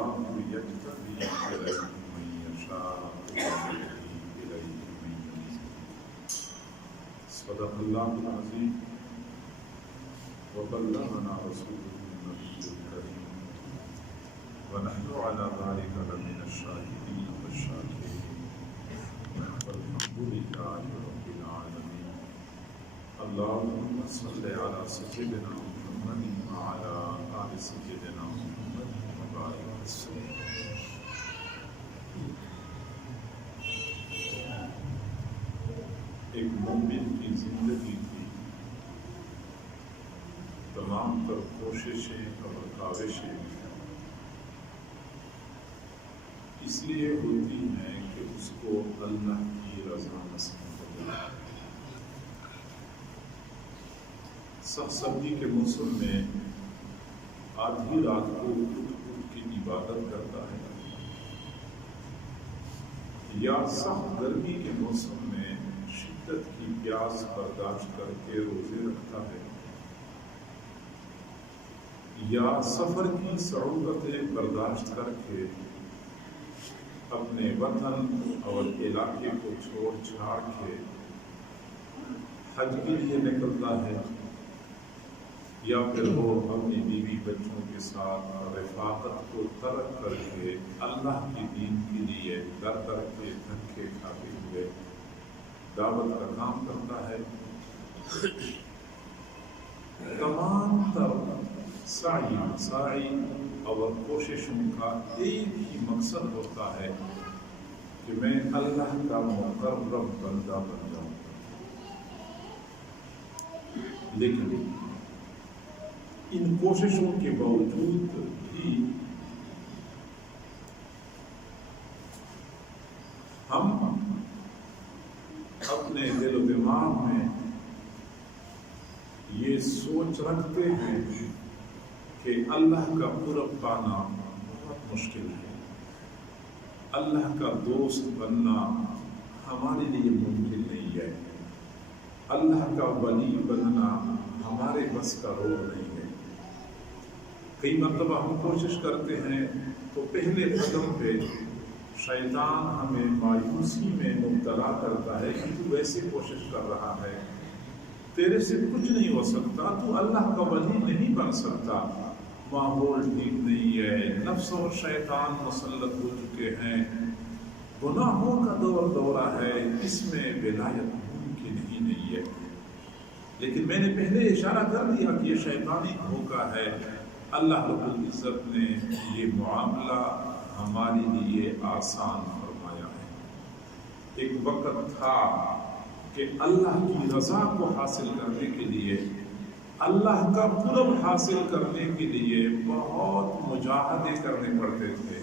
الله يجتبي إليه من يشاء ويهدي إليه من ينيب. صدق الله العظيم وبلغنا رسوله النبي الكريم ونحن على ذلك لمن الشاهدين والشاكرين والحمد لله رب العالمين. اللهم صل على سيدنا محمد وعلى آل سيدنا محمد وبارك وسلم. ایک مومن کی زندگی کی تمام تر کوششیں اور کاوشیں اس لیے ہوتی ہیں کہ اس کو اللہ کی رضا نصیب ہو جائے. سخت سردی کے موسم میں آدھی رات کو اٹھ کی عبادت کرتا ہے یا سخت گرمی کے موسم میں شدت کی پیاس برداشت کر کے روزے رکھتا ہے یا سفر کی صعوبتیں برداشت کر کے اپنے وطن اور علاقے کو چھوڑ چھاڑ کے حج کے لیے نکلتا ہے یا پھر وہ اپنی بیوی بچوں کے ساتھ رفاقت کو ترک کر کے اللہ کے دین کے لیے در در کے دھکے کھاتے ہوئے دعوت کا کام کرتا ہے. تمام تر سعی اور کوششوں کا ایک ہی مقصد ہوتا ہے کہ میں اللہ کا مقرب بندہ بن جاؤں. لیکن ان کوششوں کے باوجود بھی ہم اپنے دل و دماغ میں یہ سوچ رکھتے ہیں کہ اللہ کا قرب پانا بہت مشکل ہے, اللہ کا دوست بننا ہمارے لیے ممکن نہیں ہے, اللہ کا ولی بننا ہمارے بس کا رول نہیں ہے. کئی مرتبہ ہم کوشش کرتے ہیں تو پہلے قدم پہ شیطان ہمیں مایوسی میں مبتلا کرتا ہے کہ تو ویسے کوشش کر رہا ہے, تیرے سے کچھ نہیں ہو سکتا, تو اللہ کا ولی نہیں بن سکتا, ماحول ٹھیک نہیں ہے, نفس اور شیطان مسلط ہو چکے ہیں, گناہوں کا دورہ ہے, اس میں ولایت ممکن ہی نہیں ہے. لیکن میں نے پہلے اشارہ کر دیا کہ یہ شیطانی دھوکہ ہے. اللہ رب العزت نے یہ معاملہ ہمارے لیے آسان فرمایا ہے. ایک وقت تھا کہ اللہ کی رضا کو حاصل کرنے کے لیے, اللہ کا قرب حاصل کرنے کے لیے بہت مجاہدے کرنے پڑتے تھے,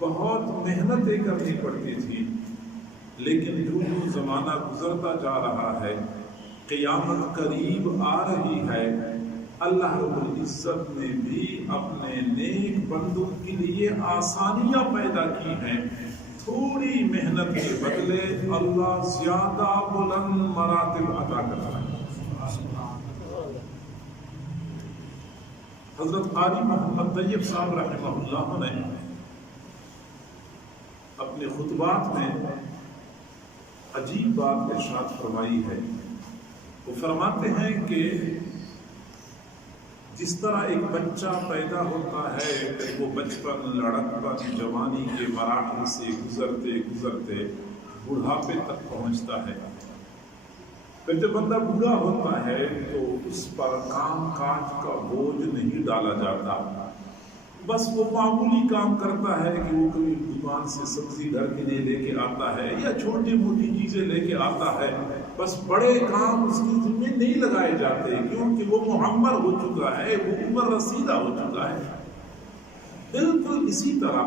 بہت محنتیں کرنی پڑتی تھی. لیکن جو زمانہ گزرتا جا رہا ہے, قیامت قریب آ رہی ہے, اللہ رب العزت نے بھی اپنے نیک بندوں کے لیے آسانیاں پیدا کی ہیں. تھوڑی محنت کے بدلے اللہ زیادہ بلند مراتب عطا کرتا ہے. حضرت قاری محمد طیب صاحب رحمہ اللہ نے اپنے خطبات میں عجیب بات ارشاد فرمائی ہے. وہ فرماتے ہیں کہ جس طرح ایک بچہ پیدا ہوتا ہے وہ بچپن, لڑکپن, جوانی کے مراحل سے گزرتے گزرتے بڑھاپے تک پہنچتا ہے. پھر جب بندہ بوڑھا ہوتا ہے تو اس پر کام کاج کا بوجھ نہیں ڈالا جاتا, بس وہ معمولی کام کرتا ہے کہ وہ کبھی دکان سے سبزی گھر کے لیے لے کے آتا ہے یا چھوٹی موٹی چیزیں لے کے آتا ہے. بس بڑے کام اس کی ذمہ نہیں لگائے جاتے کیونکہ وہ معمر ہو چکا ہے, وہ عمر رسیدہ ہو چکا ہے. بالکل اسی طرح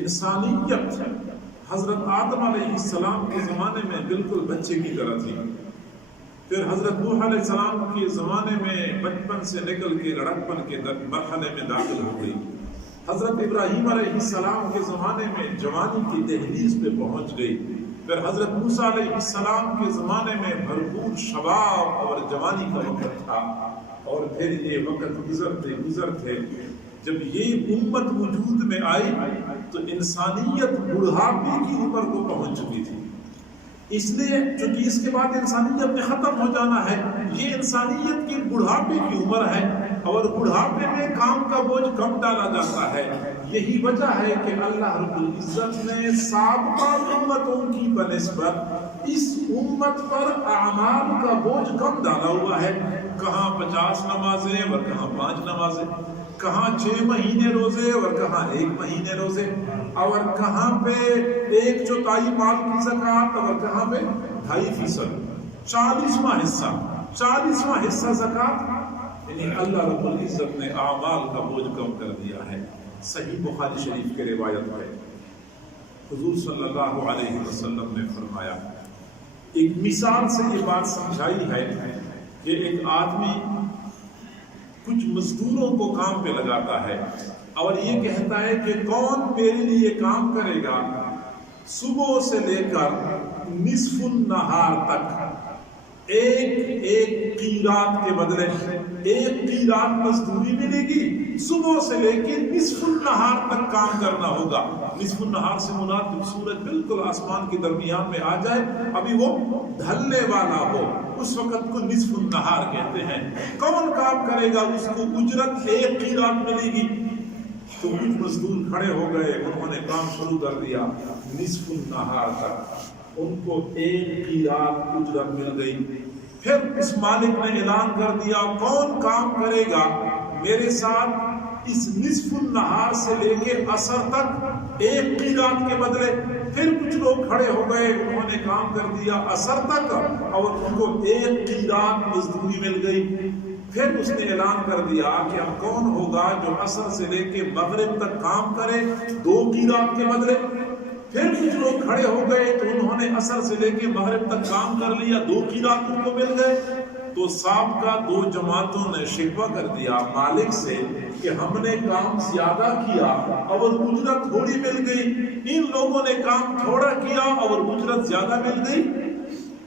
انسانیت حضرت آدم علیہ السلام کے زمانے میں بالکل بچے کی طرح تھی. پھر حضرت نوح علیہ السلام کے زمانے میں بچپن سے نکل کے لڑکپن کے مرحلے میں داخل ہو گئی. حضرت ابراہیم علیہ السلام کے زمانے میں جوانی کی دہلیز پہ پہنچ گئی. پھر حضرت موسیٰ علیہ السلام کے زمانے میں بھرپور شباب اور جوانی کا وقت تھا, اور پھر یہ وقت گزرتے جب یہ امت وجود میں آئی تو انسانیت بڑھاپے کی عمر کو پہنچ چکی تھی. اس لیے چونکہ اس کے بعد انسانیت میں ختم ہو جانا ہے، یہ انسانیت کی بڑھاپے کی عمر ہے اور بڑھاپے میں کام کا بوجھ کم ڈالا جاتا ہے. یہی وجہ ہے کہ اللہ رب العزت نے سابقہ امتوں کی بنسبت اس امت پر اعمال کا بوجھ کم ڈالا ہوا ہے. کہاں 50 نمازیں اور کہاں 5 نمازیں، کہاں 6 مہینے روزے اور کہاں 1 مہینے روزے، اور کہاں پہ 1/4 مال کی زکوٰۃ اور کہاں پہ 2.5%، 40واں حصہ زکوٰۃ. یعنی اللہ رب العزت نے اعمال کا بوجھ کم کر دیا ہے. صحیح بخاری شریف کے روایت ہے حضور صلی اللہ علیہ وسلم نے فرمایا، ایک مثال سے یہ بات سمجھائی ہے کہ ایک آدمی کچھ مزدوروں کو کام پہ لگاتا ہے اور یہ کہتا ہے کہ کون میرے لیے کام کرے گا صبح سے لے کر نصف النہار تک، ایک قیرات کے بدلے 1 قیرات مزدوری ملے گی، صبح سے لے کے نصف النہار تک کام کرنا ہوگا. نصف النہار سے مراد جب سورج بالکل آسمان کے درمیان میں آ جائے، ابھی وہ ڈھلنے والا ہو، اس وقت کو نصف النہار کہتے ہیں. کون کام کرے گا اس کو اجرت 1 قیرات ملے گی. تو کچھ مزدور کھڑے ہو گئے، انہوں نے کام شروع کر دیا. نصف النہار تک ان کو 1 قیرات اجرت مل گئی. پھر اس مالک نے اعلان کر دیا کون کام کرے گا میرے ساتھ اس نصف النہار سے لے کے عصر تک 1 قیرات کے بدلے. پھر کچھ لوگ کھڑے ہو گئے، انہوں نے کام کر دیا عصر تک اور ان کو 1 قیرات مزدوری مل گئی. پھر اس نے اعلان کر دیا کہ اب کون ہوگا جو عصر سے لے کے مغرب تک کام کرے 2 قیرات کے بدلے. پھر کچھ لوگ کھڑے ہو گئے تو انہوں نے عصر سے لے کے مغرب تک کام کر لیا، 2 قیرات ان کو مل گئے. تو سابقہ 2 جماعتوں نے شکوہ کر دیا مالک سے کہ ہم نے کام زیادہ کیا اور اجرت تھوڑی مل گئی، ان لوگوں نے کام تھوڑا کیا اور اجرت زیادہ مل گئی.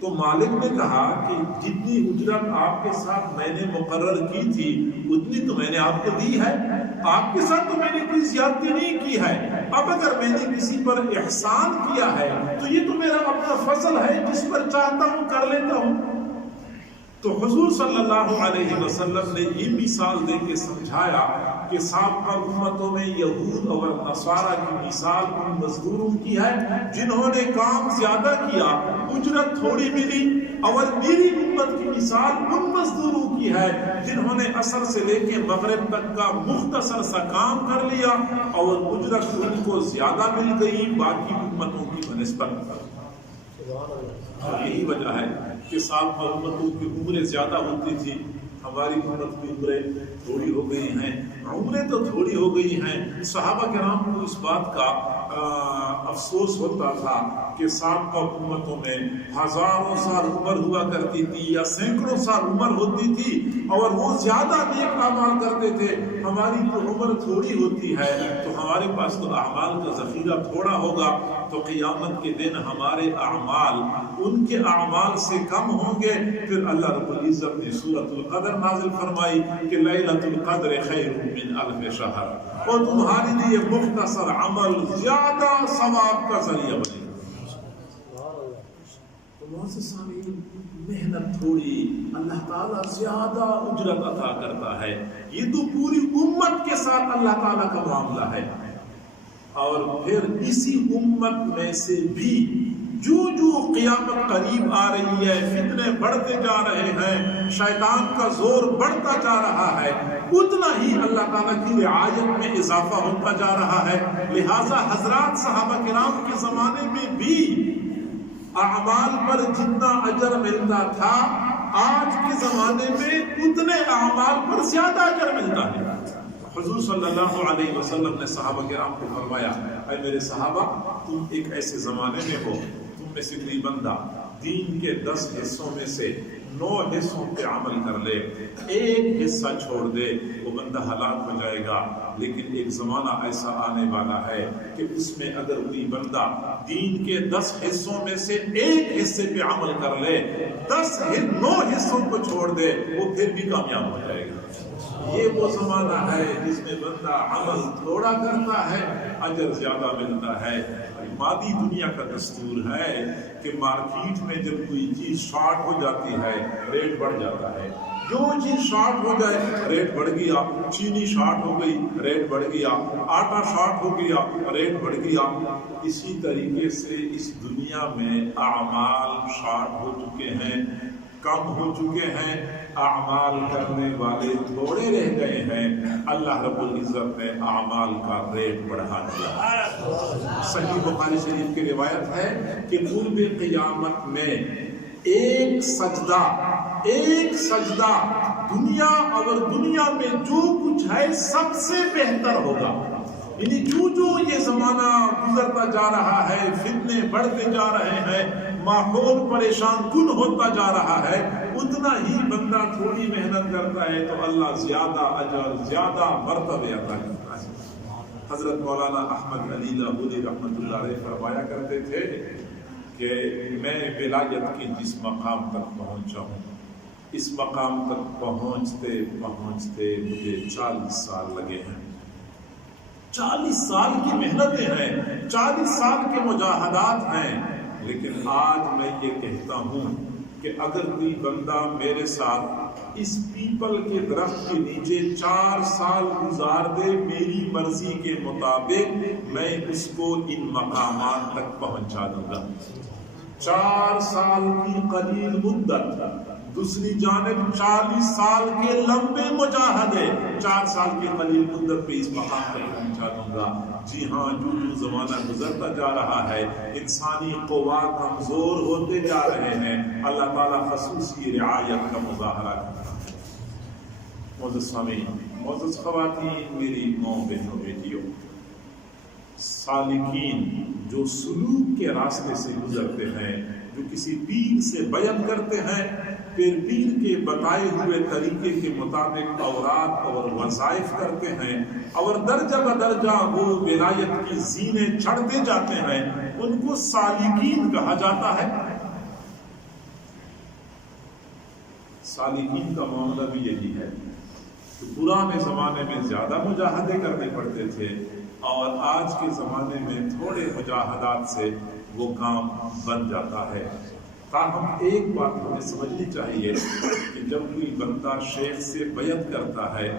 تو مالک نے کہا کہ جتنی اجرت آپ کے ساتھ میں نے مقرر کی تھی اتنی تو میں نے آپ کو دی ہے، آپ کے ساتھ تو میں نے کوئی زیادتی نہیں کی ہے. اب اگر میں نے کسی پر احسان کیا ہے تو یہ تو میرا اپنا فضل ہے، جس پر چاہتا ہوں کر لیتا ہوں. تو حضور صلی اللہ علیہ وسلم نے یہ مثال دے کے سمجھایا کہ سابقہ امتوں میں یہود اور نصارہ کی مثال ان مزدوروں کی ہے جنہوں نے کام زیادہ کیا، اجرت تھوڑی ملی، اور میری امت کی مثال ان مزدوروں کی ہے جنہوں نے عصر سے لے کے مغرب تک کا مختصر سا کام کر لیا اور اجرت ان کو زیادہ مل گئی باقی امتوں کی بنسبت. یہی وجہ ہے کہ سابقہ امتوں کی عمریں زیادہ ہوتی تھی، ہماری امت کی عمریں تھوڑی ہو گئی ہیں. عمریں تو تھوڑی ہو گئی ہیں. صحابہ کرام کو اس بات کا افسوس ہوتا تھا کہ سابقہ امتوں میں ہزاروں سال عمر ہوا کرتی تھی یا سینکڑوں سال عمر ہوتی تھی اور وہ زیادہ نیک اعمال کرتے تھے. ہماری تو عمر تھوڑی ہوتی ہے تو ہمارے پاس تو اعمال کا ذخیرہ تھوڑا ہوگا، تو قیامت کے دن ہمارے اعمال ان کے اعمال سے کم ہوں گے. پھر اللہ رب العزت نے سورۃ القدر نازل فرمائی کہ لیلۃ القدر خیر من الف شہر، اور تمہارے لیے مختصر عمل زیادہ ثواب کا ذریعہ بنے گا. محنت تھوڑی، اللہ تعالیٰ زیادہ اجرت عطا کرتا ہے. یہ تو پوری امت کے ساتھ اللہ تعالیٰ کا معاملہ ہے. اور پھر اسی امت میں سے بھی جو قیامت قریب آ رہی ہے، فتنے بڑھتے جا رہے ہیں، شیطان کا زور بڑھتا جا رہا ہے، اتنا ہی اللہ تعالیٰ کی رعایت میں اضافہ ہوتا جا رہا ہے. لہٰذا حضرات صحابہ کرام کے زمانے میں بھی اعمال پر جتنا اجر ملتا تھا، آج کے زمانے میں اتنے اعمال پر زیادہ اجر ملتا ہے. حضور صلی اللہ علیہ وسلم نے صحابہ کرام کو فرمایا، اے میرے صحابہ، تم ایک ایسے زمانے میں ہو، تم میں سے کوئی بندہ دین کے 10 حصوں میں سے 9 حصوں پہ عمل کر لے، ایک حصہ چھوڑ دے، وہ بندہ ہلاک ہو جائے گا. لیکن ایک زمانہ ایسا آنے والا ہے کہ اس میں اگر کوئی بندہ دین کے 10 حصوں میں سے ایک حصے پہ عمل کر لے، 9 حصوں کو چھوڑ دے، وہ پھر بھی کامیاب ہو جائے گا۔ یہ وہ زمانہ ہے جس میں بندہ عمل تھوڑا کرتا ہے، اجر زیادہ ملتا ہے۔ مادی دنیا کا دستور ہے کہ مارکیٹ میں جب کوئی چیز شارٹ ہو جاتی ہے ریٹ بڑھ جاتا ہے، جو چیز شارٹ ہو جائے ریٹ بڑھ گیا، چینی شارٹ ہو گئی ریٹ بڑھ گیا، آٹا شارٹ ہو گیا ریٹ بڑھ گیا۔ اسی طریقے سے اس دنیا میں اعمال شارٹ ہو چکے ہیں، کم ہو چکے ہیں، اعمال کرنے والے تھوڑے رہ گئے ہیں۔ اللہ رب العزت نے اعمال کا ریٹ بڑھا دیا۔ صحیح بخاری شریف کی روایت ہے کہ قرب قیامت میں ایک سجدہ دنیا اور دنیا میں جو کچھ ہے سب سے بہتر ہوگا۔ یعنی جو یہ زمانہ گزرتا جا رہا ہے، فتنے بڑھتے جا رہے ہیں، ماحول پریشان کن ہوتا جا رہا ہے، اتنا ہی بندہ تھوڑی محنت کرتا ہے تو اللہ زیادہ اجر، زیادہ مرتبے عطا کرتا ہے۔ حضرت مولانا احمد علی لاہوری رحمۃ اللہ علیہ فرمایا کرتے تھے کہ میں ولایت کے جس مقام تک پہنچا ہوں، اس مقام تک پہنچتے پہنچتے مجھے 40 سال لگے ہیں۔ 40 سال کی محنتیں ہیں، 40 سال کے مجاہدات ہیں، لیکن آج میں یہ کہتا ہوں کہ اگر کوئی بندہ میرے ساتھ اس پیپل کے درخت کے نیچے 4 سال گزار دے میری مرضی کے مطابق، میں اس کو ان مقامات تک پہنچا دوں گا۔ 4 سال کی قلیل مدت، دوسری جانب 40 سال کے لمبے مجاہدے، 4 سال کی قلیل مدت پہ اس مقام تک پہنچا دوں گا۔ جی ہاں، جو زمانہ گزرتا جا رہا ہے، انسانی قوا کمزور ہوتے جا رہے ہیں، اللہ تعالیٰ خصوصی رعایت کا مظاہرہ کرتا ہے۔ معزز سامعین، معزز خواتین، میری ماں بہنوں بیٹیوں، سالکین جو سلوک کے راستے سے گزرتے ہیں، جو کسی پیر سے بیعت کرتے ہیں، پھر پیر کے بتائے ہوئے طریقے کے مطابق اوراد اور وظائف کرتے ہیں، اور درجہ بدرجہ وہ ولایت کی زینے چڑھتے جاتے ہیں، ان کو سالکین کہا جاتا ہے۔ سالکین کا معاملہ بھی یہی ہے کہ پرانے زمانے میں زیادہ مجاہدے کرنے پڑتے تھے، اور آج کے زمانے میں تھوڑے مجاہدات سے وہ کام بن جاتا ہے۔ تاہم ایک بات ہمیں سمجھنی چاہیے کہ جب کوئی بندہ شیخ سے بیعت کرتا ہے،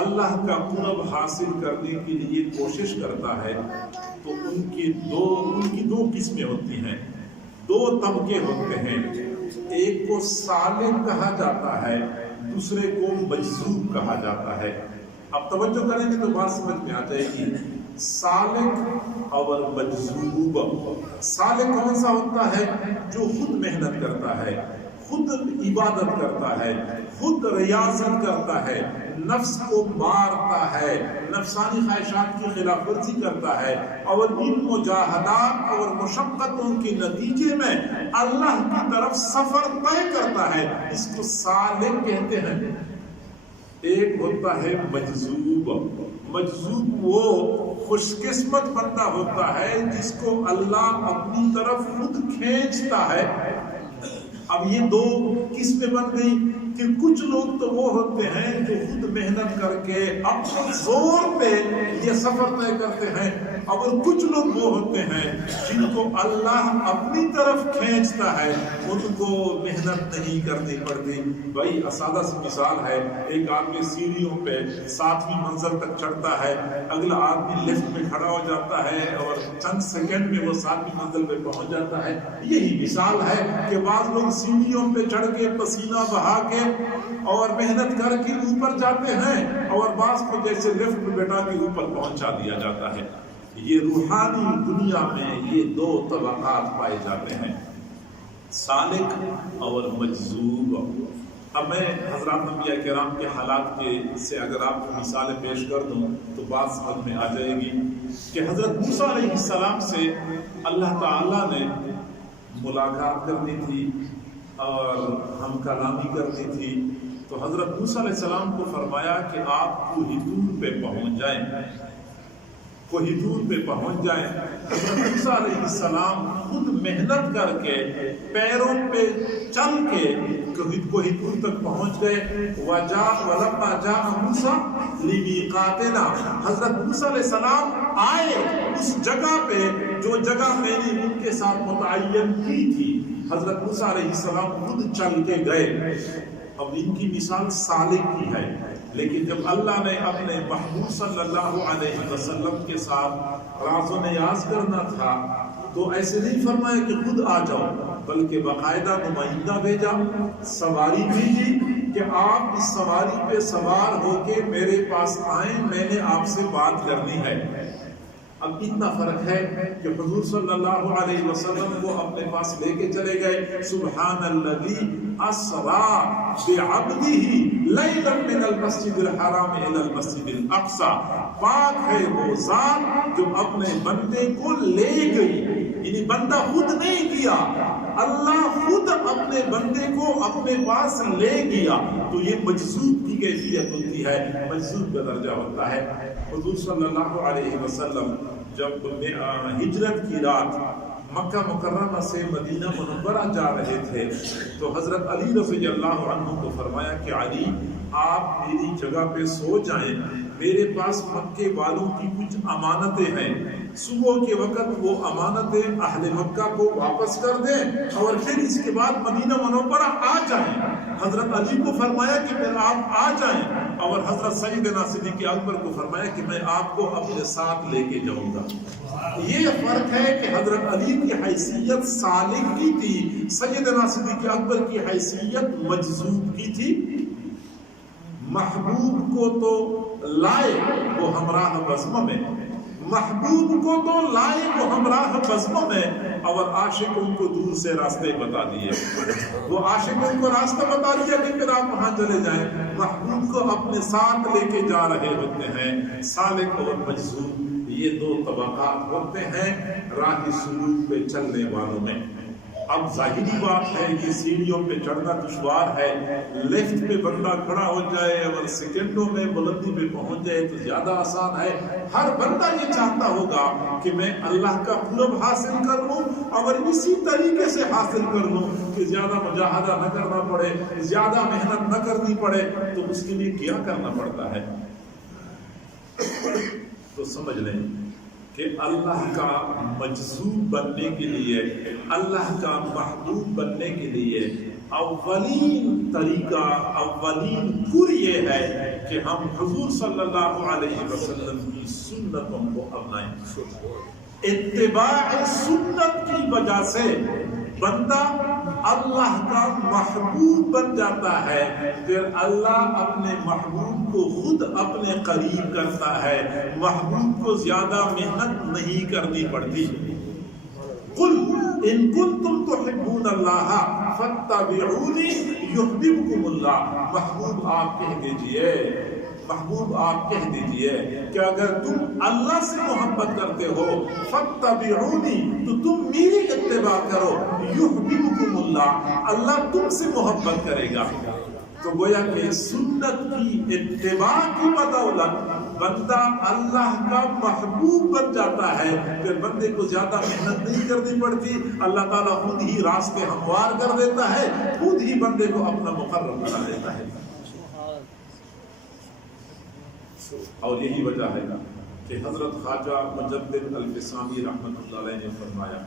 اللہ کا قرب حاصل کرنے کے لیے کوشش کرتا ہے، تو ان کی دو قسمیں ہوتی ہیں، 2 طبقے ہوتے ہیں۔ ایک کو سالک کہا جاتا ہے، دوسرے کو مجذوب کہا جاتا ہے۔ اب توجہ کریں گے تو بات سمجھ میں آ جائے گی۔ سالک اور مجذوب۔ سالک کون سا ہوتا ہے؟ جو خود محنت کرتا ہے، خود عبادت کرتا ہے، خود ریاضت کرتا ہے، نفس کو مارتا ہے، نفسانی خواہشات کی خلاف ورزی کرتا ہے، اور ان مجاہدات اور مشقتوں کے نتیجے میں اللہ کی طرف سفر طے کرتا ہے، اس کو سالک کہتے ہیں۔ ایک ہوتا ہے مجذوب۔ مجذوب وہ خوش قسمت بندہ ہوتا ہے جس کو اللہ اپنی طرف خود کھینچتا ہے۔ اب یہ 2 قسمیں بن گئی کہ کچھ لوگ تو وہ ہوتے ہیں جو خود محنت کر کے اپنے زور پہ یہ سفر طے کرتے ہیں، اور کچھ لوگ وہ ہوتے ہیں جن کو اللہ اپنی طرف کھینچتا ہے، ان کو محنت نہیں کرنی پڑتی۔ بھائی سادہ سی مثال ہے، ایک آدمی سیڑھیوں پہ 7ویں منزل تک چڑھتا ہے، اگلا آدمی لفٹ میں کھڑا ہو جاتا ہے اور چند سیکنڈ میں وہ 7ویں منزل پہ پہنچ جاتا ہے۔ یہی مثال ہے کہ بعض لوگ سیڑھیوں پہ چڑھ کے پسینہ بہا کے اور محنت کر کے اوپر جاتے ہیں، اور بعض کو جیسے لفٹ میں بیٹھا کے اوپر پہنچا دیا جاتا ہے۔ یہ روحانی دنیا میں یہ 2 طبقات پائے جاتے ہیں، سالک اور مجذوب۔ اب میں حضرات انبیاء کرام کے حالات کے سے اگر آپ کو مثالیں پیش کر دوں تو بات سمجھ میں آ جائے گی کہ حضرت موسیٰ علیہ السلام سے اللہ تعالیٰ نے ملاقات کرنی تھی اور ہم کلامی کرنی تھی، تو حضرت موسیٰ علیہ السلام کو فرمایا کہ آپ کوہ طور پہ پہنچ جائیں۔ کوہ طور پہ پہنچ جائیں. حضرت موسیٰ علیہ السلام خود محنت کر کے پیروں پہ چل کے کوہ طور تک پہنچ گئے. وَلَمَّا جَاءَ مُوسَىٰ لِمِيقَاتِنَا، حضرت موسیٰ علیہ السلام آئے اس جگہ پہ جو جگہ میں نے ان کے ساتھ متعین کی تھی. حضرت موسیٰ علیہ السلام خود چل کے گئے. اب ان کی مثال سالک کی ہے، لیکن جب اللہ نے اپنے محبوب صلی اللہ علیہ وسلم کے ساتھ راز و نیاز کرنا تھا تو ایسے نہیں فرمایا کہ خود آ جاؤ، بلکہ باقاعدہ نمائندہ بھیجا، سواری بھیجی کہ آپ اس سواری پہ سوار ہو کے میرے پاس آئیں، میں نے آپ سے بات کرنی ہے. اب اتنا فرق ہے کہ حضور صلی اللہ علیہ وسلم کو اپنے پاس لے کے چلے گئے. سبحان الذی اسری بعبدہ لیلا من المسجد الحرام الی المسجد الاقصی، پاک ہے وہ ذات جو اپنے بندے کو لے گئی. یعنی بندہ خود نہیں کیا، اللہ خود اپنے بندے کو اپنے پاس لے گیا. تو یہ مجذوب کی کیفیت ہوتی ہے، مجذوب کا درجہ ہوتا ہے. حضور صلی اللہ علیہ وسلم جب ہجرت کی رات مکہ مکرمہ سے مدینہ منورہ جا رہے تھے تو حضرت علی رضی اللہ عنہ کو فرمایا کہ علی آپ میری جگہ پہ سو جائیں، میرے پاس مکے والوں کی کچھ امانتیں ہیں، صبح کے وقت وہ امانتیں اہل مکہ کو واپس کر دیں اور پھر اس کے بعد مدینہ منورہ آ جائیں. حضرت علی کو فرمایا کہ پھر آپ آ جائیں، اور حضرت سیدنا صدیق اکبر کو فرمایا کہ میں آپ کو اپنے ساتھ لے کے جاؤں گا. یہ فرق ہے کہ حضرت علی کی حیثیت سالک کی تھی، سیدنا صدیق اکبر کی حیثیت مجذوب کی تھی. محبوب کو تو لائے وہ ہمراہ بزم میں، محبوب کو تو لائے وہ ہمراہ بزم میں، اور عاشقوں کو دور سے راستے بتا دیے. وہ عاشقوں کو راستہ بتا دیا کہ پھر آپ وہاں چلے جائیں. محبوب کو اپنے ساتھ لے کے جا رہے ہوتے ہیں. سالک اور مجذوب یہ دو طبقات ہوتے ہیں راہ سلوک پہ چلنے والوں میں. اب ظاہری بات ہے کہ سیڑھیوں پہ چڑھنا دشوار ہے، لفٹ پہ بندہ کھڑا ہو جائے اور سیکنڈوں میں بلندی پہ پہنچ جائے تو زیادہ آسان ہے. ہر بندہ یہ چاہتا ہوگا کہ میں اللہ کا قرب حاصل کر لوں اور اسی طریقے سے حاصل کر لوں کہ زیادہ مجاہدہ نہ کرنا پڑے، زیادہ محنت نہ کرنی پڑے. تو اس کے لیے کیا کرنا پڑتا ہے؟ تو سمجھ لیں کہ اللہ کا مجذوب بننے کے لیے، اللہ کا محبوب بننے کے لیے اولین طریقہ، اولین پور یہ ہے کہ ہم حضور صلی اللہ علیہ وسلم کی سنتوں کو اپنائیں. اتباع سنت کی وجہ سے بندہ اللہ کا محبوب بن جاتا ہے. پھر اللہ اپنے محبوب کو خود اپنے قریب کرتا ہے، محبوب کو زیادہ محنت نہیں کرنی پڑتی. قل ان کنتم تحبون اللہ فاتبعونی یحببکم اللہ. محبوب آپ کہہ دیجئے، محبوب آپ کہہ دیجئے کہ اگر تم اللہ سے محبت کرتے ہو فاتبعونی تو تم میری اتباع کرو، یحببکم اللہ، اللہ تم سے محبت کرے گا. تو گویا کہ سنت کی اتباع کی بدولت بندہ اللہ کا محبوب بن جاتا ہے. پھر بندے کو زیادہ محنت نہیں کرنی پڑتی، اللہ تعالیٰ خود ہی راستے ہموار کر دیتا ہے، خود ہی بندے کو اپنا مقرر بنا دیتا ہے. اور یہی وجہ ہے کہ حضرت خواجہ مجدد الفسانی رحمۃ اللہ علیہ نے فرمایا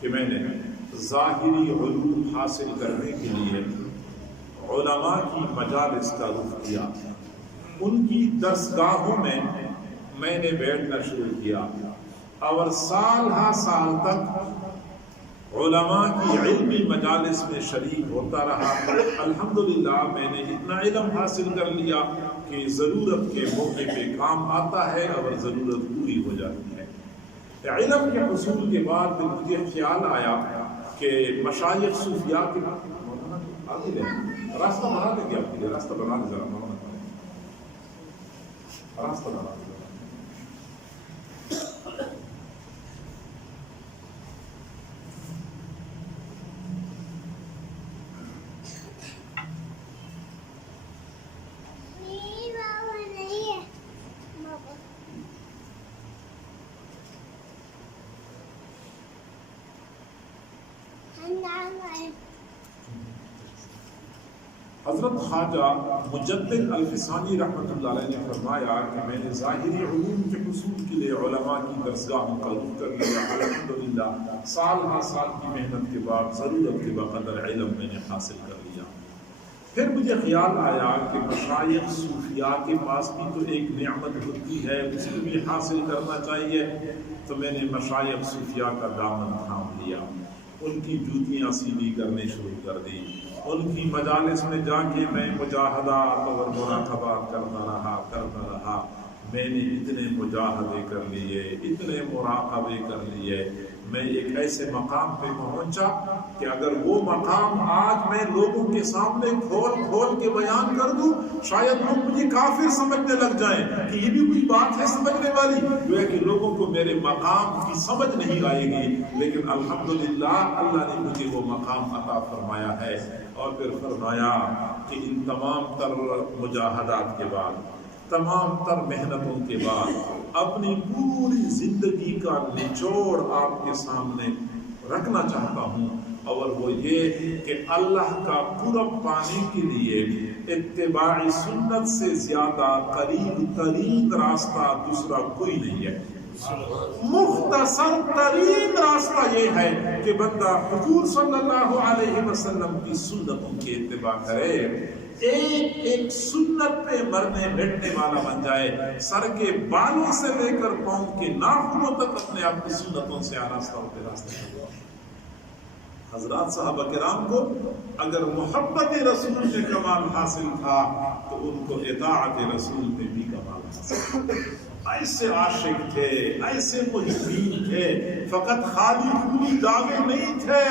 کہ میں نے ظاہری علوم حاصل کرنے کے لیے علماء کی مجالس کا رخ کیا، ان کی درسگاہوں میں نے بیٹھنا شروع کیا اور سال ہا سال تک علماء کی علمی مجالس میں شریک ہوتا رہا. الحمدللہ میں نے اتنا علم حاصل کر لیا کہ ضرورت کے موقع پہ کام آتا ہے اور ضرورت پوری ہو جاتی ہے. علم کے حصول کے بعد پھر مجھے خیال آیا کہ مشایخ صوفیاء کے راستہ بنا دیں گے، آپ کے لیے راستہ بنا دیں، ذرا راستہ بنا دیں. حضرت خواجہ مجدد الفسانی رحمۃ اللہ علیہ نے فرمایا کہ میں نے ظاہری علوم کے حصول کے لیے علماء کی درسگاہوں کا رخ کر لیا، الحمدللہ سال ہر سال کی محنت کے بعد ضرورت کے بقدر علم میں نے حاصل کر لیا۔ پھر مجھے خیال آیا کہ مشائخ صوفیاء کے پاس بھی تو ایک نعمت ہوتی ہے، اس کو بھی حاصل کرنا چاہیے، تو میں نے مشائخ صوفیاء کا دامن تھام لیا، ان کی جوتیاں سیدھی کرنے شروع کر دی، ان کی مجالس میں جا کے میں مجاہدات اور مراقبات کرتا رہا۔ میں نے اتنے مجاہدے کر لیے، اتنے مراقبے کر لیے، میں ایک ایسے مقام پہ پہنچا کہ اگر وہ مقام آج میں لوگوں کے سامنے کھول کے بیان کر دوں، شاید لوگ مجھے کافر سمجھنے لگ جائیں کہ یہ بھی کوئی بات ہے سمجھنے والی، جو ہے کہ لوگوں کو میرے مقام کی سمجھ نہیں آئے گی، لیکن الحمدللہ اللہ نے مجھے وہ مقام عطا فرمایا ہے۔ اور پھر فرمایا کہ ان تمام تر مجاہدات کے بعد، تمام تر محنتوں کے بعد اپنی پوری زندگی کا نچوڑ آپ کے سامنے رکھنا چاہتا ہوں، اور وہ یہ کہ اللہ کا قرب پانے کے لیے اتباع سنت سے زیادہ قریب ترین راستہ دوسرا کوئی نہیں ہے۔ مختصر ترین راستہ یہ ہے کہ بندہ حضور صلی اللہ علیہ وسلم کی سنتوں کی اتباع کرے، ایک سنت پہ مرنے مٹنے والا بن جائے، سر کے بالوں سے لے کر پاؤں کے ناخنوں تک اپنے آپ کی سنتوں سے آراستہ ہوتے راستے۔ حضرات صحابہ کرام کو اگر محبت رسول میں کمال حاصل تھا تو ان کو اطاعت رسول میں بھی کمال حاصل تھا۔ ایسے عاشق تھے، ایسے محبین تھے، فقط خالی خونی دعوے نہیں تھے،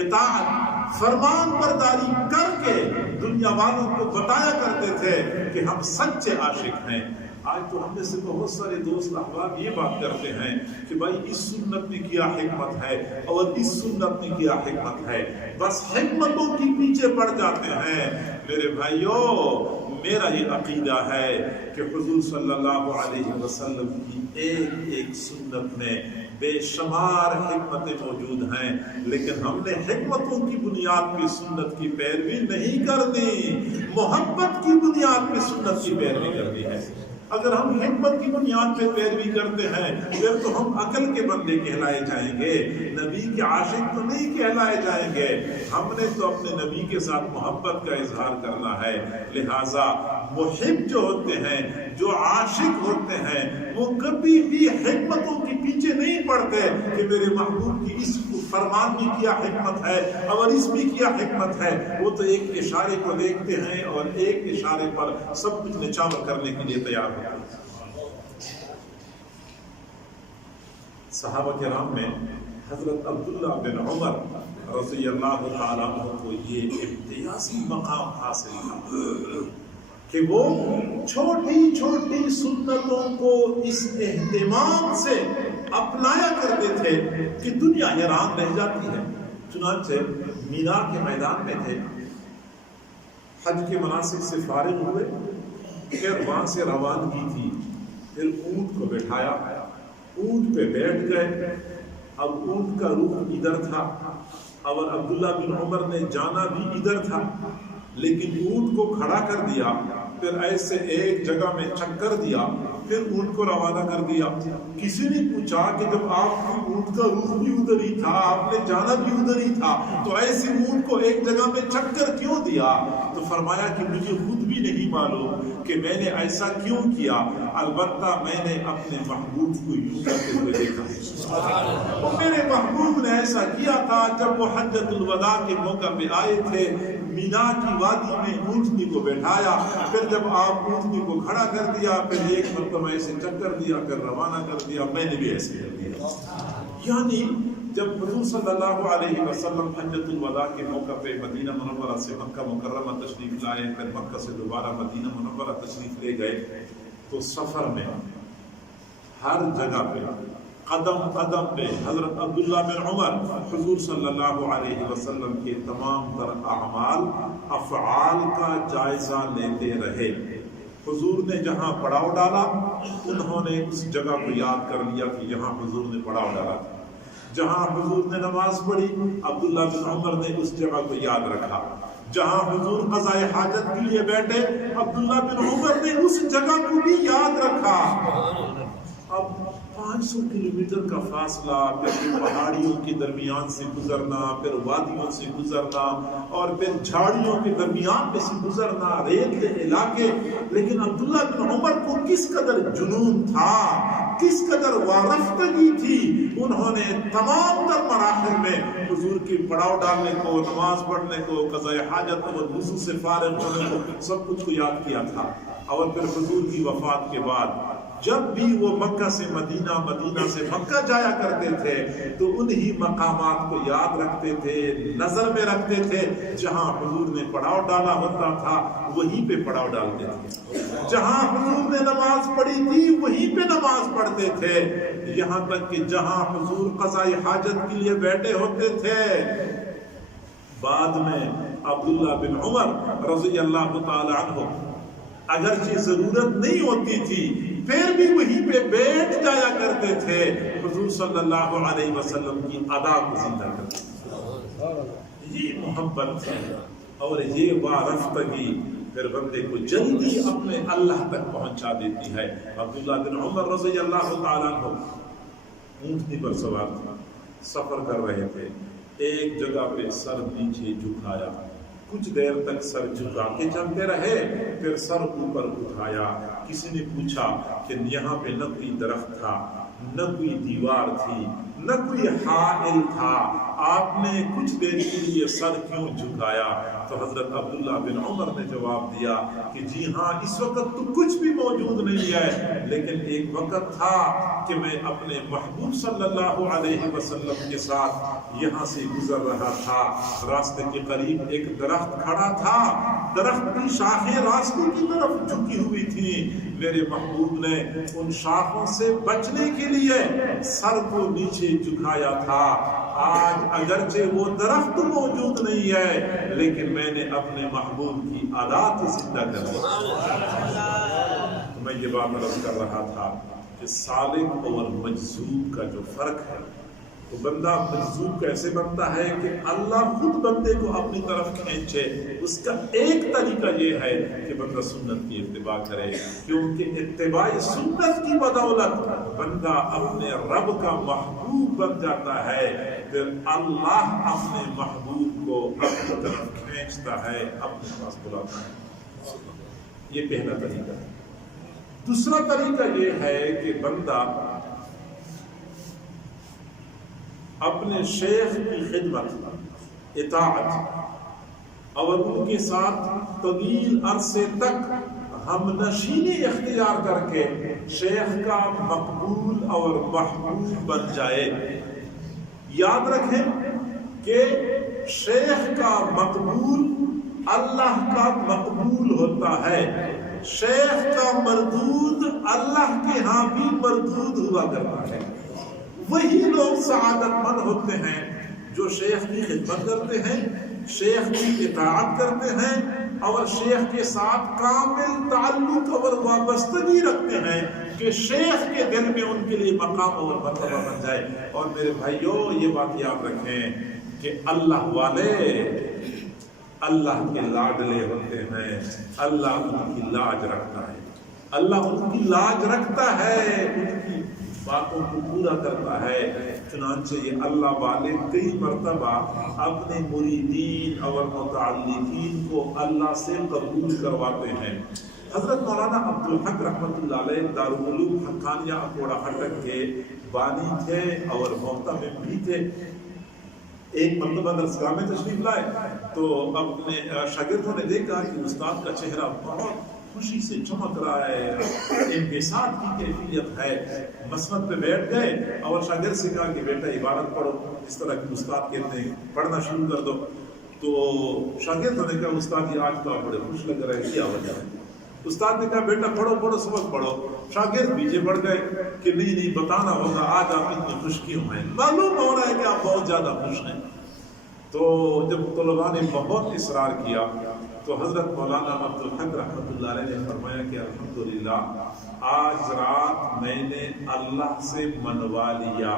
اطاعت فرمان برداری کر کے دنیا والوں کو بتایا کرتے تھے کہ ہم سچے عاشق ہیں۔ آج تو ہم میں سے بہت سارے دوست احباب یہ بات کرتے ہیں کہ بھائی اس سنت میں کیا حکمت ہے اور اس سنت میں کیا حکمت ہے، بس حکمتوں کے پیچھے پڑ جاتے ہیں۔ میرے بھائیوں، میرا یہ عقیدہ ہے کہ حضور صلی اللہ علیہ وسلم کی ایک سنت میں بے شمار حکمتیں موجود ہیں، لیکن ہم نے حکمتوں کی بنیاد پہ سنت کی پیروی نہیں کرنی، محبت کی بنیاد پہ سنت کی پیروی کرنی ہے۔ اگر ہم حکمت کی بنیاد پہ پیروی کرتے ہیں پھر تو ہم عقل کے بندے کہلائے جائیں گے، نبی کے عاشق تو نہیں کہلائے جائیں گے۔ ہم نے تو اپنے نبی کے ساتھ محبت کا اظہار کرنا ہے، لہٰذا محب جو ہوتے ہیں، جو عاشق ہوتے ہیں، وہ کبھی بھی حکمتوں کے پیچھے نہیں پڑتے کہ میرے محبوب کی اس فرمان میں کیا حکمت ہے اور اس میں کیا حکمت ہے۔ وہ تو ایک اشارے کو دیکھتے ہیں اور ایک اشارے پر سب کچھ نچاور کرنے کے لیے تیار ہوتے ہیں۔ صحابہ کرام میں حضرت عبداللہ بن عمر رضی اللہ تعالیٰ عنہ کو یہ امتیازی مقام حاصل تھا کہ وہ چھوٹی چھوٹی سنتوں کو اس اہتمام سے اپنایا کرتے تھے کہ دنیا حیران رہ جاتی ہے۔ چنانچہ مینا کے میدان میں تھے، حج کے مناسک سے فارغ ہوئے، پھر وہاں سے روانگی تھی، پھر اونٹ کو بٹھایا، اونٹ پہ بیٹھ گئے۔ اب اونٹ کا رخ ادھر تھا اور عبداللہ بن عمر نے جانا بھی ادھر تھا، لیکن اونٹ کو کھڑا کر دیا، پھر ایسے ایک جگہ میں چکر دیا، پھر اونٹ کو روانہ کر دیا۔ کسی نے پوچھا کہ جب آپ کی اونٹ کا رخ بھی ادھر ہی تھا، آپ نے جانا بھی ادھر ہی تھا، تو ایسے اونٹ کو ایک جگہ میں چکر کیوں دیا؟ تو فرمایا کہ مجھے خود بھی نہیں معلوم کہ میں نے ایسا کیوں کیا، البتہ میں نے اپنے محبوب کو یوں کرتے ہوئے دیکھا۔ تو میرے محبوب نے ایسا کیا تھا جب وہ حجۃ الوداع کے موقع پہ آئے تھے، مینا کی وادی میں اونٹنی کو بیٹھایا، پھر جب آپ اونٹنی کو کھڑا کر دیا، پھر ایک مرتبہ ایسے چکر دیا، پھر روانہ کر دیا، میں نے بھی ایسے کر دیا۔ یعنی جب حضور صلی اللہ علیہ وسلم حجۃ الوداع کے موقع پہ مدینہ منورہ سے مکہ مکرمہ تشریف لائے، پھر مکہ سے دوبارہ مدینہ منورہ تشریف لے گئے، تو سفر میں ہر جگہ پہ قدم قدم پہ حضرت عبداللہ بن عمر حضور صلی اللہ علیہ وسلم کے تمام تر اعمال افعال کا جائزہ لیتے رہے۔ حضور نے جہاں پڑاؤ ڈالا انہوں نے اس جگہ کو یاد کر لیا کہ یہاں حضور نے پڑاؤ ڈالا تھا۔ جہاں حضور نے نماز پڑھی عبداللہ بن عمر نے اس جگہ کو یاد رکھا، جہاں حضور قضاء حاجت کے لیے بیٹھے عبداللہ بن عمر نے اس جگہ کو بھی یاد رکھا۔ اب 500 کلومیٹر کا فاصلہ، پھر پہاڑیوں کے درمیان سے گزرنا، پھر وادیوں سے گزرنا، اور پھر جھاڑیوں کے درمیان میں سے گزرنا، ریت علاقے، لیکن عبداللہ بن عمر کو کس قدر جنون تھا، کس قدر وارفتگی تھی، انہوں نے تمام تر مراحل میں حضور کی پڑاؤ ڈالنے کو، نماز پڑھنے کو، قضاء حاجت اور وضو سے فارغ ہونے کو، سب کچھ کو یاد کیا تھا۔ اور پھر حضور کی وفات کے بعد جب بھی وہ مکہ سے مدینہ، مدینہ سے مکہ جایا کرتے تھے تو انہی مقامات کو یاد رکھتے تھے، نظر میں رکھتے تھے، جہاں حضور نے پڑاؤ ڈالا ہوتا تھا وہیں پہ پڑاؤ ڈالتے تھے، جہاں حضور نے نماز پڑھی تھی وہیں پہ نماز پڑھتے تھے، یہاں تک کہ جہاں حضور قضاء حاجت کے لیے بیٹھے ہوتے تھے، بعد میں عبداللہ بن عمر رضی اللہ تعالی عنہ اگرچہ ضرورت نہیں ہوتی تھی پھر بھی وہیں پہ بیٹھ جایا کرتے تھے، حضور صلی اللہ علیہ وسلم کی ادا کو زندہ کرتے تھے۔ یہ محبت اور یہ وارفتگی پھر بندے کو جلدی اپنے اللہ تک پہنچا دیتی ہے۔ عبداللہ بن عمر رضی اللہ تعالیٰ عنہ اونٹنی پر سوار تھا، سفر کر رہے تھے، ایک جگہ پہ سر نیچے جھکایا، کچھ دیر تک سر جھکا کے چلتے رہے، پھر سر اوپر اٹھایا۔ کسی نے پوچھا کہ یہاں پہ نہ کوئی درخت تھا، نہ کوئی دیوار تھی، نہ کوئی حائل تھا، آپ نے کچھ دیر کے لیے سر کیوں جھکایا؟ تو حضرت عبداللہ بن عمر نے جواب دیا کہ جی ہاں، اس وقت تو کچھ بھی موجود نہیں ہے، لیکن ایک وقت تھا کہ میں اپنے محبوب صلی اللہ علیہ وسلم کے ساتھ یہاں سے گزر رہا تھا، راستے کے قریب ایک درخت کھڑا تھا، درخت کی شاخیں راستے کی طرف جھکی ہوئی تھی، میرے محبوب نے ان شاخوں سے بچنے کے لیے سر کو نیچے جھکایا تھا۔ آج اگرچہ وہ درخت موجود نہیں ہے لیکن میں نے اپنے محبوب کی ادا کو زندہ کر دیا۔ میں یہ بات عرض کر رہا تھا کہ سالک اور مجذوب کا جو فرق ہے، تو بندہ مجذوب کیسے بنتا ہے کہ اللہ خود بندے کو اپنی طرف کھینچے۔ اس کا ایک طریقہ یہ ہے کہ بندہ سنت کی اتباع کرے، کیونکہ اتباع سنت کی بدولت بندہ اپنے رب کا محبوب بن جاتا ہے، پھر اللہ اپنے محبوب کو اپنی طرف کھینچتا ہے، اپنے پاس بلاتا ہے۔ یہ پہلا طریقہ ہے۔ دوسرا طریقہ یہ ہے کہ بندہ اپنے شیخ کی خدمت، اطاعت اور ان کے ساتھ طویل عرصے تک ہم نشینی اختیار کر کے شیخ کا مقبول اور محبوب بن جائے۔ یاد رکھیں کہ شیخ کا مقبول اللہ کا مقبول ہوتا ہے، شیخ کا مردود اللہ کے ہاں بھی مردود ہوا کرتا ہے۔ وہی لوگ سعادت مند ہوتے ہیں جو شیخ کی خدمت کرتے ہیں، شیخ کی اطاعت کرتے ہیں اور شیخ کے ساتھ کامل تعلق اور وابستگی رکھتے ہیں کہ شیخ کے دل میں ان کے لیے مقام اور مرتبہ بن جائے۔ اور میرے بھائیوں، یہ بات یاد رکھیں کہ اللہ والے اللہ کے لاڈلے ہوتے ہیں، اللہ ان کی لاج رکھتا ہے، اللہ ان کی لاج رکھتا ہے، ان کی باتوں کو پورا کرتا ہے۔ چنانچہ یہ اللہ والے کئی مرتبہ اپنے مریدین اور متعلقین کو اللہ سے قبول کرواتے ہیں۔ حضرت مولانا عبدالحق رحمۃ اللہ علیہ دارالعلوم حقانیہ اکوڑا خٹک کے بانی تھے اور محتمم بھی تھے۔ ایک مرتبہ درسگاہ میں تشریف لائے تو اپنے شاگردوں نے دیکھا کہ استاد کا چہرہ بہت خوشی سے چمک رہا ہے، انبساط کی کیفیت ہے۔ مسند پہ بیٹھ گئے اور شاگرد سے کہا کہ بیٹا عبارت پڑھو، اس طرح کی استاد کہتے ہیں، پڑھنا شروع کر دو۔ تو شاگردوں نے کہا استاد جی آج تو آپ بڑے خوش لگ رہے ہیں، کیا وجہ ہے؟ استاد نے کہا بیٹا پڑھو پڑھو، سبق پڑھو۔ شاگرد پیچھے پڑ گئے کہ نہیں بتانا ہوگا آج آپ اتنی خوش کیوں ہیں، معلوم ہو رہا ہے کہ آپ بہت زیادہ خوش ہیں۔ تو جب طلباء نے بہت اصرار کیا تو حضرت مولانا عبدالحق رحمۃ اللہ علیہ نے فرمایا کہ الحمدللہ آج رات میں نے اللہ سے منوا لیا،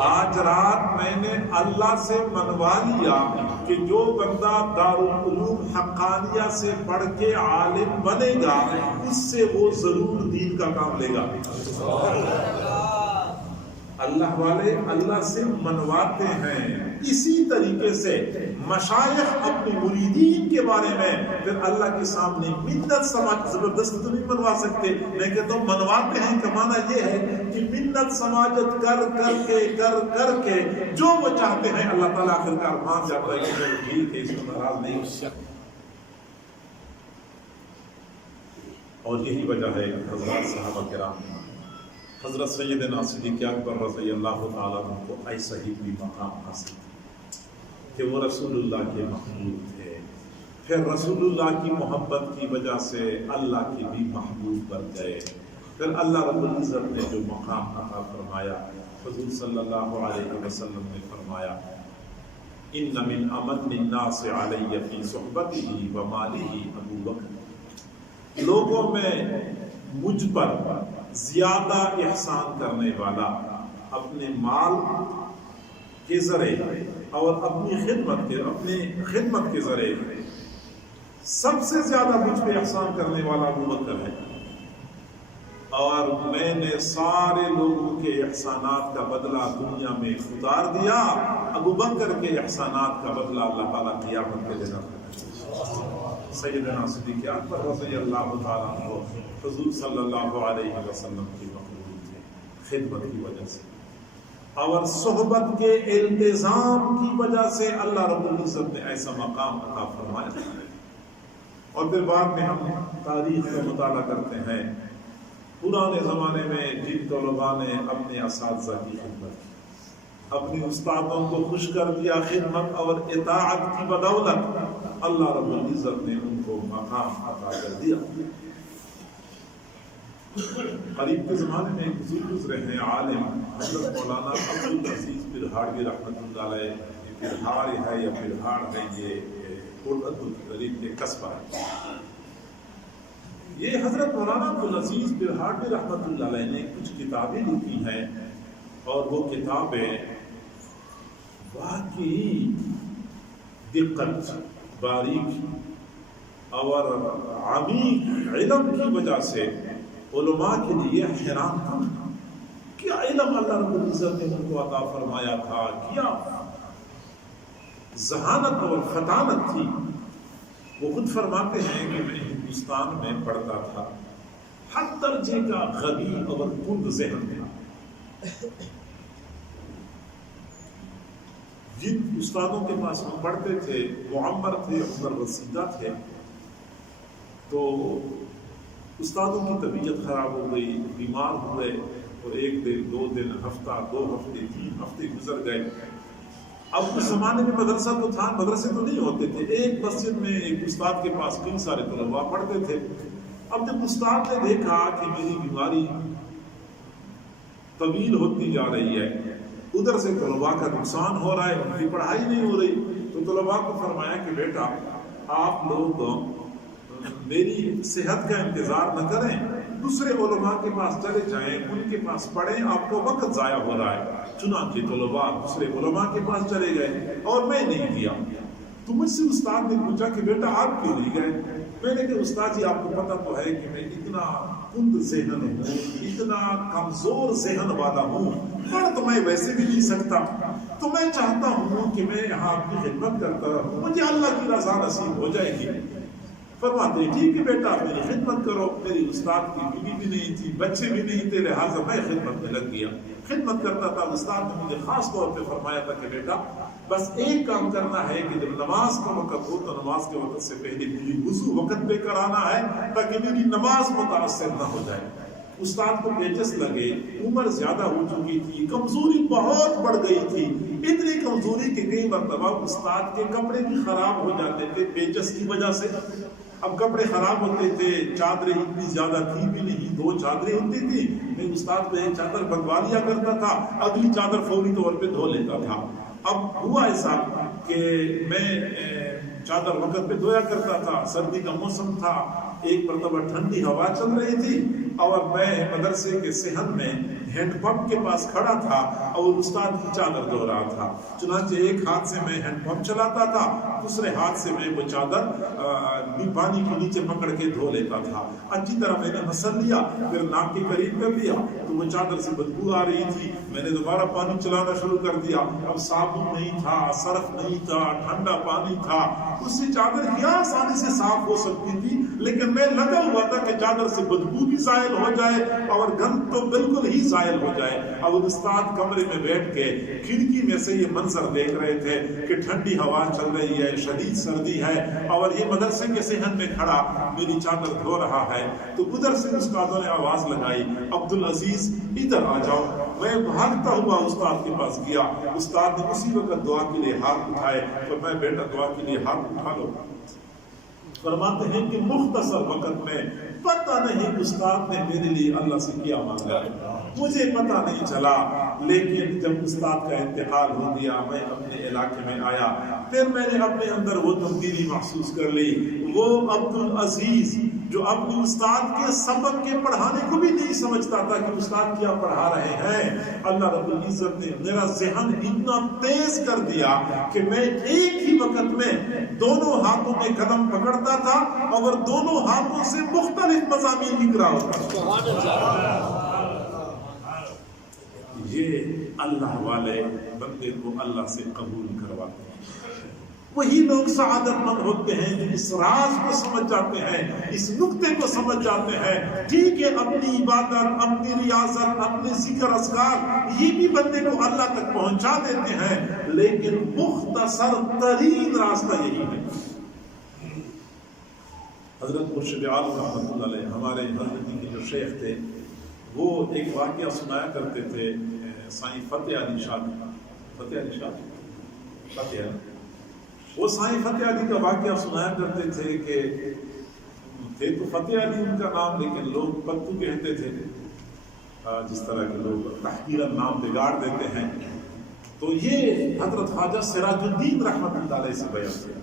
آج رات میں نے اللہ سے منوا لیا کہ جو بندہ دارالعلوم حقانیہ سے پڑھ کے عالم بنے گا اس سے وہ ضرور دین کا کام لے گا۔ اللہ والے اللہ سے منواتے ہیں۔ اسی طریقے سے مشائخ اپنے مریدین کے بارے میں پھر اللہ کے سامنے منت سماج زبردست تو نہیں منوا سکتے، میں کہتا ہوں منواتے ہیں کا معنی یہ ہے کہ منت سماجت کر کر کے جو وہ چاہتے ہیں اللہ تعالیٰ آخرکار مان جاتا ہے کہ ٹھیک ہے، اس کو ناراض نہیں ہو سکتا۔ اور یہی وجہ ہے حضرات صحابہ کرام، حضرت سیدنا صدیق اکبر رضی اللہ تعالیٰ عنہ کو ایسا ہی کوئی مقام حاصل کہ وہ رسول اللہ کے محبوب تھے، پھر رسول اللہ کی محبت کی وجہ سے اللہ کے بھی محبوب بن گئے، پھر اللہ رب العزت نے جو مقام عطا فرمایا، حضور صلی اللہ علیہ وسلم نے فرمایا ان من امن الناس علی فی صحبتہ ومالہ ابو بکر، لوگوں میں مجھ پر زیادہ احسان کرنے والا اپنے مال کے ذریعے اور اپنی خدمت کے ذریعے سب سے زیادہ مجھ پہ احسان کرنے والا ابو بکر ہے، اور میں نے سارے لوگوں کے احسانات کا بدلہ دنیا میں اتار دیا، ابو بکر کے احسانات کا بدلہ اللہ تعالیٰ قیامت کے دن ہے۔ سیدنا صدیق اکبر رضی اللہ تعالیٰ عنہ حضور صلی اللہ علیہ وسلم کی مخلوق تھے خدمت کی وجہ سے، اور صحبت کے التزام کی وجہ سے اللہ رب العزت نے ایسا مقام عطا فرمایا۔ اور پھر بعد میں ہم تاریخ کا مطالعہ کرتے ہیں، پرانے زمانے میں جن طلباء نے اپنے اساتذہ کی خدمت کی، اپنے استادوں کو خوش کر دیا خدمت اور اطاعت کی بدولت، اللہ رب العزت نے ان کو مقام عطا کر دیا۔ قریب کے زمانے میں ایک بزرگ گزرے ہیں عالم حضرت مولانا عبدالعزیز پرہاڑی رحمۃ اللہ علیہ، پرہاڑ ہے یا پرہاڑ ہے، یہ اردو قریب کے قصبہ ہے۔ یہ حضرت مولانا عبدالعزیز پرہاڑی رحمۃ اللہ علیہ نے کچھ کتابیں لکھی ہیں، اور وہ کتابیں واقعی دقت، باریک اور عمیق علم کی وجہ سے علماء کے لیے حیران تھا۔ کیا علم اللہ رب العزت نے ان کو عطا فرمایا تھا، کیا ذہانت اور فطانت تھی۔ وہ خود فرماتے ہیں کہ میں ہندوستان میں پڑھتا تھا، ہر درجے کا غبی اور کند ذہن تھا۔ جن استادوں کے پاس ہم پڑھتے تھے معمر تھے، عمر رسیدہ تھے، تو استادوں کی طبیعت خراب ہو گئی، بیمار ہوئے، اور ایک دن، 2 دن، ہفتہ، 2 ہفتے، 3 ہفتے گزر گئے۔ اب اس زمانے میں مدرسہ تو تھا، مدرسے تو نہیں ہوتے تھے، ایک مسجد میں ایک استاد کے پاس کئی سارے طلباء پڑھتے تھے۔ اب جب استاد نے دیکھا کہ میری بیماری طویل ہوتی جا رہی ہے، ادھر سے طلباء کا نقصان ہو رہا ہے، ان کی پڑھائی نہیں ہو رہی، تو طلباء کو فرمایا کہ بیٹا آپ لوگ میری صحت کا انتظار نہ کریں، دوسرے علماء کے پاس چلے جائیں، ان کے پاس پڑھیں، آپ کو وقت ضائع ہو رہا ہے۔ چنانچہ طلباء دوسرے علماء کے پاس چلے گئے، اور میں نہیں گیا۔ تو مجھ سے استاد نے پوچھا کہ بیٹا آپ کیوں نہیں گئے؟ میں نے کہا استاد جی آپ کو پتہ تو ہے کہ میں اتنا کند ذہن ہوں، اتنا کمزور ذہن والا ہوں، پڑھ تو میں ویسے بھی نہیں سکتا، تو میں چاہتا ہوں کہ میں یہاں آپ کی خدمت کرتا رہوں، مجھے اللہ کی رضا نصیب ہو جائے گی۔ فرماتے ٹھیک ہے بیٹا میری خدمت کرو۔ میری استاد کی بیوی بھی نہیں تھی، بچے بھی نہیں تھے، لہٰذا میں خدمت میں لگ گیا، خدمت کرتا تھا۔ استاد نے مجھے خاص طور پہ فرمایا تھا کہ بیٹا بس ایک کام کرنا ہے کہ جب نماز کا وقت ہو تو نماز کے وقت سے پہلے میری وضو وقت پہ کرانا ہے، تاکہ میری نماز متاثر نہ ہو جائے۔ استاد کو پیچس لگے، عمر زیادہ ہو چکی تھی، کمزوری بہت بڑھ گئی تھی، اتنی کمزوری کہ کئی مرتبہ استاد کے کپڑے بھی خراب ہو جاتے تھے پیچس کی وجہ سے۔ اب کپڑے خراب ہوتے تھے، چادریں اتنی زیادہ تھی بھی نہیں، 2 چادریں ہوتی تھی، میں استاد کو ایک چادر بنوا لیا کرتا تھا، اگلی چادر فوری طور پہ دھو لیتا تھا۔ اب ہوا ایسا کہ میں چادر وقت پہ دھویا کرتا تھا، سردی کا موسم تھا، ایک مرتبہ ٹھنڈی ہوا چل رہی تھی اور میں مدرسے کے صحن میں ہینڈ پمپ کے پاس کھڑا تھا اور استاد کی چادر دھو رہا تھا. چنانچہ ایک ہاتھ سے میں ہینڈ پمپ چلاتا تھا, دوسرے ہاتھ سے میں وہ چادر پانی کے نیچے پکڑ کے دھو لیتا تھا. اچھی طرح میں نے مسل لیا, پھر ناک کے قریب کر لیا تو وہ چادر سے بدبو آ رہی تھی. میں نے دوبارہ پانی چلانا شروع کر دیا. اب صابن نہیں تھا, سرف نہیں تھا, ٹھنڈا پانی تھا. اس سے چادر کیا آسانی سے صاف ہو سکتی تھی, لیکن میں لگا ہوا تھا کہ چادر سے بدبو بھی زائل ہو جائے اور گند تو بالکل ہی زائل ہو جائے. اب استاد کمرے میں بیٹھ کے کھڑکی میں سے یہ منظر دیکھ رہے تھے کہ ٹھنڈی ہوا چل رہی ہے, شدید سردی ہے, اور یہ مدرسے کے صحن میں کھڑا میری چادر دھو رہا ہے. تو ادھر سے استادوں نے آواز لگائی, عبدالعزیز ادھر آ جاؤ. میں بھاگتا ہوا استاد کے پاس گیا. استاد نے اسی وقت دعا کے لیے ہاتھ اٹھائے تو میں بیٹا دعا کے لیے ہاتھ اٹھا لو. فرماتے ہیں کہ مختصر وقت میں پتہ نہیں استاد نے میرے لیے اللہ سے کیا مانگا, مجھے پتہ نہیں چلا. لیکن جب استاد کا انتقال ہو گیا, میں اپنے علاقے میں آیا, پھر میں نے اپنے اندر وہ تبدیلی محسوس کر لی. وہ عبدالعزیز جو اپنے استاد کے سبق کے پڑھانے کو بھی نہیں سمجھتا تھا کہ استاد کیا پڑھا رہے ہیں, اللہ رب العزت نے میرا ذہن اتنا تیز کر دیا کہ میں ایک ہی وقت میں دونوں ہاتھوں میں قلم پکڑتا تھا اور دونوں ہاتھوں سے مختلف مضامین لکھ رہا ہوتا. یہ اللہ والے بندے کو اللہ سے قبول کرواتے ہیں. وہی لوگ سعادت مند ہوتے ہیں جو اس راز کو سمجھ جاتے ہیں, اس نقطے کو سمجھ جاتے ہیں. ٹھیک ہے, اپنی عبادت, اپنی ریاضت, اپنے ذکر اذکار یہ بھی بندے کو اللہ تک پہنچا دیتے ہیں, لیکن مختصر ترین راستہ یہی ہے. حضرت مرشد عالم رحمۃ اللہ علیہ ہمارے حضرت کے جو شیخ تھے, وہ ایک واقعہ سنایا کرتے تھے. سائیں فتح علی شاہ وہ سائیں فتح علی کا واقعہ سنایا کرتے تھے کہ تھے تو فتح علی ان کا نام, لیکن لوگ پتو کہتے تھے, جس طرح کے لوگ تحقیراً نام بگاڑ دیتے ہیں. تو یہ حضرت خواجہ سراج الدین رحمۃ اللہ علیہ سے بیان کیا,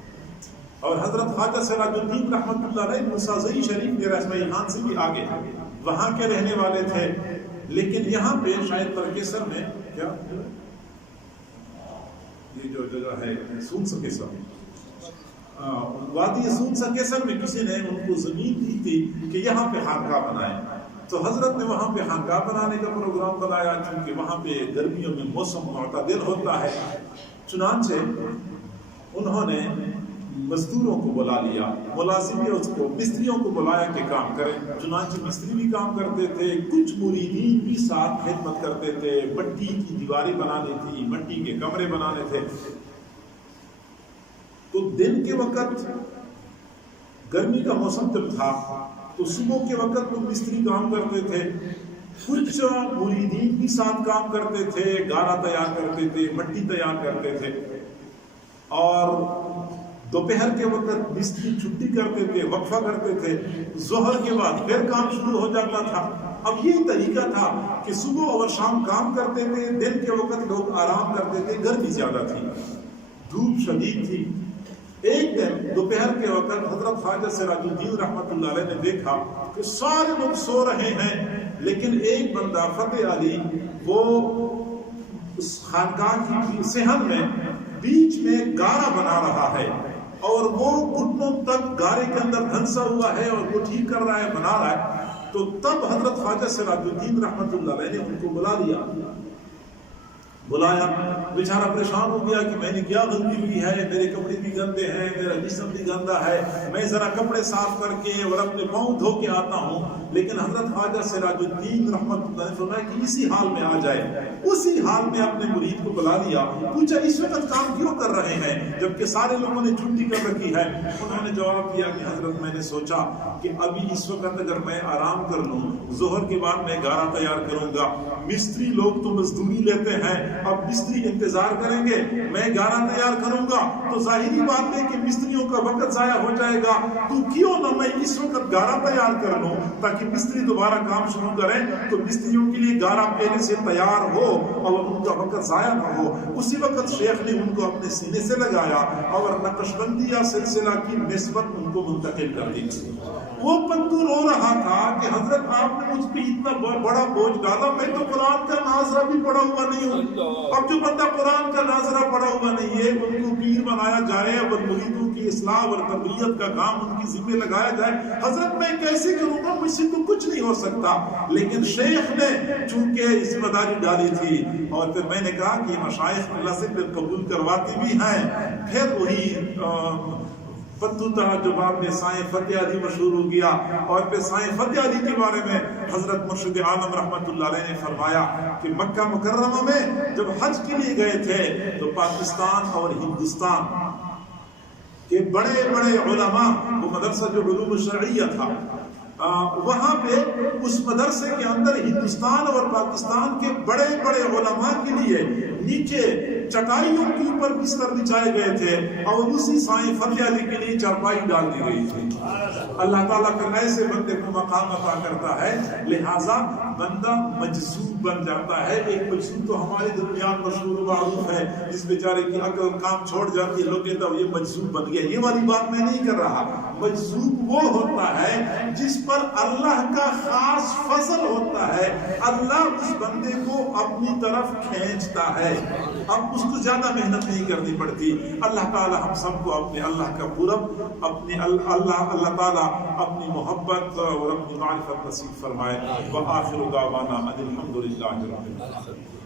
اور حضرت خواجہ سراج الدین رحمۃ اللہ علیہ موسیٰ شریف کے رسم خان سے بھی آگے وہاں کے رہنے والے تھے. لیکن یہاں پہ شاید ترکیسر میں کیا یہ جو جگہ ہے سون سکیسر, وادی سون سکیسر میں کسی نے ان کو زمین دی تھی کہ یہاں پہ خانقاہ بنائے. تو حضرت نے وہاں پہ خانقاہ بنانے کا پروگرام بنایا, کیونکہ وہاں پہ گرمیوں میں موسم معتدل ہوتا ہے. چنانچہ انہوں نے مزدوروں کو بلا لیا, ملازمین کو, مستریوں کو بلایا کہ کام کریں. چنانچہ مستری بھی کام کرتے تھے, کچھ مریدین بھی ساتھ خدمت کرتے تھے. مٹی کی دیواریں بنانی تھی, مٹی کے کمرے بنانے تھے. تو دن کے وقت گرمی کا موسم جب تھا تو صبح کے وقت تو مستری کام کرتے تھے, کچھ مریدین بھی ساتھ کام کرتے تھے, گارا تیار کرتے تھے, مٹی تیار کرتے تھے. اور دوپہر کے وقت مستری چھٹی کرتے تھے, وقفہ کرتے تھے, ظہر کے بعد پھر کام شروع ہو جاتا تھا. اب یہ طریقہ تھا کہ صبح اور شام کام کرتے تھے, دن کے وقت لوگ آرام کرتے تھے. گرمی زیادہ تھی, دھوپ شدید تھی. ایک دن دوپہر کے وقت حضرت خواجہ سراج الدین رحمۃ اللہ علیہ نے دیکھا کہ سارے لوگ سو رہے ہیں, لیکن ایک بندہ فتح علی وہ اس خانقاہ کی صحن میں بیچ میں گارا بنا رہا ہے, اور وہ گھٹنوں تک گارے کے اندر دھنسا ہوا ہے اور وہ ٹھیک کر رہا ہے, بنا رہا ہے. تو تب حضرت خواجہ سراج الدین رحمۃ اللہ علیہ نے ان کو بلایا. بیچارہ پریشان ہو گیا کہ میں نے کیا غلطی کی ہے, میرے کپڑے بھی گندے ہیں, میرا جسم بھی گندا ہے, میں ذرا کپڑے صاف کر کے اور اپنے پاؤں دھو کے آتا ہوں. لیکن حضرت خواجہ سراج الدین رحمۃ اللہ نے فرمایا کہ اسی حال میں آ جائے. اسی حال میں اپنے مرید کو بلا لیا, پوچھا اس وقت کام کیوں کر رہے ہیں جبکہ سارے لوگوں نے چھٹی کر رکھی ہے. انہوں نے جواب دیا کہ حضرت میں نے سوچا کہ ابھی اس وقت اگر میں آرام کر لوں, ظہر کے بعد میں گارا تیار کروں گا, مستری لوگ تو مزدوری لیتے ہیں, اب مستری انتظار کریں گے, میں گارا تیار کروں گا تو ظاہری بات ہے کہ مستریوں کا وقت ضائع ہو جائے گا. تو کیوں نہ میں اس وقت گارا تیار کر لوں تاکہ مستری دوبارہ کام شروع کریں, تو مستریوں کے لیے گارا پہلے سے تیار ہو اور ان کا وقت ضائع نہ ہو. اسی وقت شیخ نے ان کو اپنے سینے سے لگایا اور نقش بندی یا سلسلہ کی نسبت ان کو منتقل کر دی. وہ پنتو رو رہا تھا کہ حضرت آپ نے مجھ پہ اتنا بڑا بوجھ ڈالا، میں تو قرآن کا ناظرہ بھی پڑھا ہوا نہیں ہوں، اب جو بندہ قرآن کا ناظرہ پڑھا ہوا نہیں ہے ان کو پیر بنایا جائے، اب مریدوں کی اصلاح اور تربیت کا کام ان کی ذمہ لگایا جائے، حضرت میں کیسے کروں گا، مجھ سے تو کچھ نہیں ہو سکتا۔ لیکن شیخ نے چونکہ ذمہ داری ڈالی تھی، اور پھر میں نے کہا کہ یہ مشائخ اللہ سے پھر قبول کرواتے بھی ہیں۔ پھر وہی پنتو تھا جو بعد میں سائیں فتح علی مشہور ہو گیا، اور پھر سائیں فتح علی کے بارے میں حضرت مرشد عالم رحمت اللہ علیہ نے فرمایا کہ مکہ مکرمہ میں جب حج کے لیے گئے تھے تو پاکستان اور ہندوستان کے بڑے بڑے علماء، وہ مدرسہ جو علوم شرعیہ تھا وہاں پہ اس مدرسے کے اندر ہندوستان اور پاکستان کے بڑے بڑے علماء کے لیے نیچے چٹائیوں کے اوپر بستر بچھائے گئے تھے، اور اسی سائیں فتح علی کے لیے چارپائی ڈال دی گئی تھی۔ اللہ تعالیٰ کا ایسے بندے کو مقام عطا کرتا ہے، لہٰذا بندہ مجذوب بن جاتا ہے۔ ایک مجذوب تو ہمارے درمیان مشہور و معروف ہے، جس بیچارے کی عقل کام چھوڑ جاتی ہے، لوگ کہتے ہیں یہ مجذوب بن گیا، یہ والی بات میں نہیں کر رہا۔ مجذوب وہ ہوتا ہے جس پر اللہ کا خاص فضل ہوتا ہے، اللہ اس بندے کو اپنی طرف کھینچتا ہے، اب اس کو زیادہ محنت نہیں کرنی پڑتی۔ اللہ تعالی ہم سب کو اپنے اللہ کا قرب، اپنے اللہ تعالی اپنی محبت اور اپنی معرفت نصیب فرمائے۔ وآخر دعوانا ان الحمد للہ رب العالمین۔